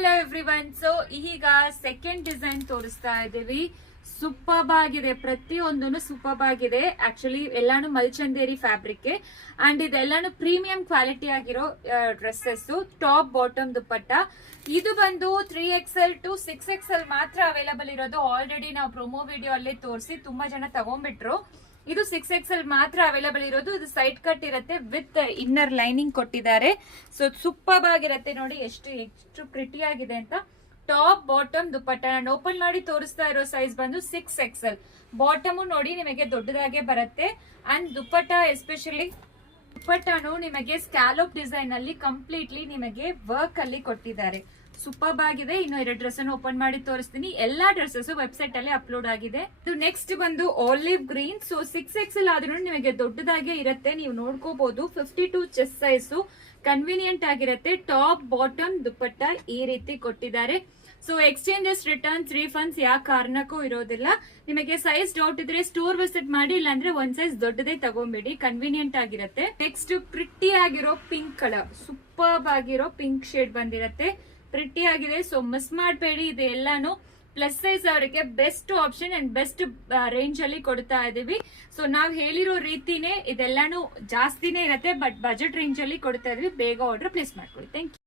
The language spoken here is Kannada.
Hello everyone. ಸೊ ಈಗ ಸೆಕೆಂಡ್ ಡಿಸೈನ್ ತೋರಿಸ್ತಾ ಇದೀವಿ. ಸೂಪರ್ಬ್ ಆಗಿದೆ, ಪ್ರತಿಯೊಂದೂ ಸೂಪರ್ಬ್ ಆಗಿದೆ. ಆಕ್ಚುಲಿ ಎಲ್ಲಾನು ಮಲ್ಚಂದೇರಿ ಫ್ಯಾಬ್ರಿಕ್ ಅಂಡ್ ಇದೆಲ್ಲಾನು ಪ್ರೀಮಿಯಂ ಕ್ವಾಲಿಟಿ ಆಗಿರೋ ಡ್ರೆಸ್ಸಸ್. ಟಾಪ್ ಬಾಟಮ್ ದುಪ್ಪಟ್ಟ. ಇದು ಬಂದು 3XL to 6XL ಮಾತ್ರ ಅವೈಲಬಲ್ ಇರೋದು. ಆಲ್ರೆಡಿ ನಾವು ಪ್ರೊಮೋ ವಿಡಿಯೋ ಅಲ್ಲೇ ತೋರಿಸಿ ತುಂಬಾ ಜನ ತಗೊಂಡ್ಬಿಟ್ರು. ಇದು 6XL ಮಾತ್ರ ಅವೈಲಬಲ್ ಇರೋದು. ಇದು ಸೈಡ್ ಕಟ್ ಇರುತ್ತೆ ವಿತ್ ಇನ್ನರ್ ಲೈನಿಂಗ್ ಕೊಟ್ಟಿದ್ದಾರೆ. ಸೊ ಸೂಪರ್ಬ್ ಆಗಿರುತ್ತೆ ನೋಡಿ, ಎಷ್ಟು ಪ್ರಿಟಿ ಆಗಿದೆ ಅಂತ. ಟಾಪ್ ಬಾಟಮ್ ದುಪ್ಪಟ್ಟ ನಾನು ಓಪನ್ ಮಾಡಿ ತೋರಿಸ್ತಾ ಇರೋ ಸೈಜ್ ಬಂದು 6XL. ಬಾಟಮ್ ನೋಡಿ ನಿಮಗೆ ದೊಡ್ಡದಾಗೆ ಬರುತ್ತೆ. ಅಂಡ್ ದುಪ್ಪಟ್ಟ ಎಸ್ಪೆಷಲಿ ದುಪ್ಪಟ್ಟನು ನಿಮಗೆ ಸ್ಕ್ಯಾಲೋಪ್ ಡಿಸೈನ್ ಅಲ್ಲಿ ಕಂಪ್ಲೀಟ್ಲಿ ನಿಮಗೆ ವರ್ಕ್ ಅಲ್ಲಿ ಕೊಟ್ಟಿದ್ದಾರೆ. ಸೂಪರ್ಬ್ ಆಗಿದೆ. ಇನ್ನು 2 ಡ್ರೆಸ್ ಅನ್ನು ಓಪನ್ ಮಾಡಿ ತೋರಿಸ್ತೀನಿ. ಎಲ್ಲಾ ಡ್ರೆಸ್ಸಸ್ ವೆಬ್ಸೈಟ್ ಅಲ್ಲಿ ಅಪ್ಲೋಡ್ ಆಗಿದೆ. ಇದು ನೆಕ್ಸ್ಟ್ ಬಂದು ಆಲಿವ್ ಗ್ರೀನ್. ಸೊ 6XL ಆದ್ರೂ ನಿಮಗೆ ದೊಡ್ಡದಾಗೆ ಇರುತ್ತೆ, ನೀವು ನೋಡ್ಕೋಬಹುದು. 52 ಚೆಸ್ಟ್ ಸೈಜ್ ಕನ್ವೀನಿಯಂಟ್ ಆಗಿರುತ್ತೆ. ಟಾಪ್ ಬಾಟಮ್ ದುಪ್ಪಟ್ಟ ಈ ರೀತಿ ಕೊಟ್ಟಿದ್ದಾರೆ. ಸೊ ಎಕ್ಸ್ಚೇಂಜಸ್ ರಿಟರ್ನ್ಸ್ ರೀಫಂಡ್ಸ್ ಯಾವ ಕಾರಣಕ್ಕೂ ಇರೋದಿಲ್ಲ. ನಿಮಗೆ ಸೈಜ್ ಡೌಟ್ ಇದ್ರೆ ಸ್ಟೋರ್ ವಿಸಿಟ್ ಮಾಡಿ, ಇಲ್ಲಾಂದ್ರೆ ಒಂದ್ ಸೈಜ್ ದೊಡ್ಡದೇ ತಗೊಂಬಿಡಿ, ಕನ್ವೀನಿಯಂಟ್ ಆಗಿರುತ್ತೆ. ನೆಕ್ಸ್ಟ್ ಪ್ರಿಟಿ ಆಗಿರೋ ಪಿಂಕ್ ಕಲರ್, ಸೂಪರ್ಬ್ ಆಗಿರೋ ಪಿಂಕ್ ಶೇಡ್ ಬಂದಿರತ್ತೆ, ಪ್ರಿಟಿ ಆಗಿದೆ. ಸೊ ಮಿಸ್ ಮಾಡಬೇಡಿ. ಇದು ಎಲ್ಲಾನು ಪ್ಲಸ್ ಸೈಜ್ ಅವರಿಗೆ best option and best range ಅಲ್ಲಿ ಕೊಡ್ತಾ ಇದೀವಿ. ಸೊ ನಾವ್ ಹೇಳಿರೋ ರೀತಿನೇ ಇದೆಲ್ಲಾನು ಜಾಸ್ತಿನೇ ಇರುತ್ತೆ, ಬಟ್ ಬಜೆಟ್ ರೇಂಜ್ ಅಲ್ಲಿ ಕೊಡ್ತಾ ಇದೀವಿ. ಬೇಗ ಆರ್ಡರ್ ಪ್ಲೇಸ್ ಮಾಡ್ಕೊಳ್ಳಿ. Thank you.